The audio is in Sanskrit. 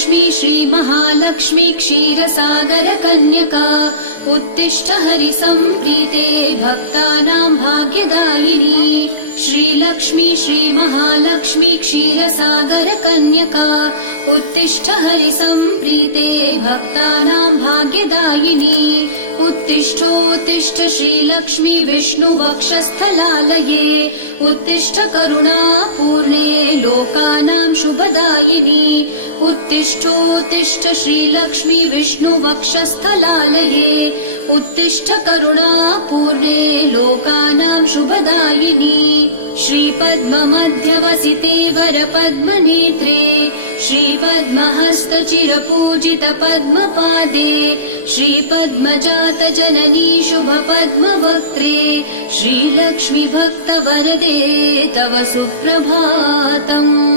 श्रीलक्ष्मी श्रीमहालक्ष्मी क्षीरसागरकन्यका उत्तिष्ठ हरिसम्प्रीते भक्तानां भाग्यदायिनी। श्रीलक्ष्मी श्रीमहालक्ष्मी क्षीरसागरकन्यका उत्तिष्ठ हरिसम्प्रीते भक्तानां भाग्यदायिनी। उत्तिष्ठोत्तिष्ठ श्रीलक्ष्मी विष्णुवक्षस्थलालये उत्तिष्ठ करुणापूर्णे लोकानां शुभदायिनी। उत्तिष्ठोत्तिष्ठ श्रीलक्ष्मी विष्णुवक्षस्थलालये उत्तिष्ठ करुणापूर्णे लोकानां शुभदायिनी। श्रीपद्ममध्यवसिते वरपद्मनेत्रे श्रीपद्महस्तचिरपूजित पद्मपादे श्रीपद्मजातजननी शुभपद्मवक्त्रे श्रीलक्ष्मी भक्तवरदे तव सुप्रभातम्।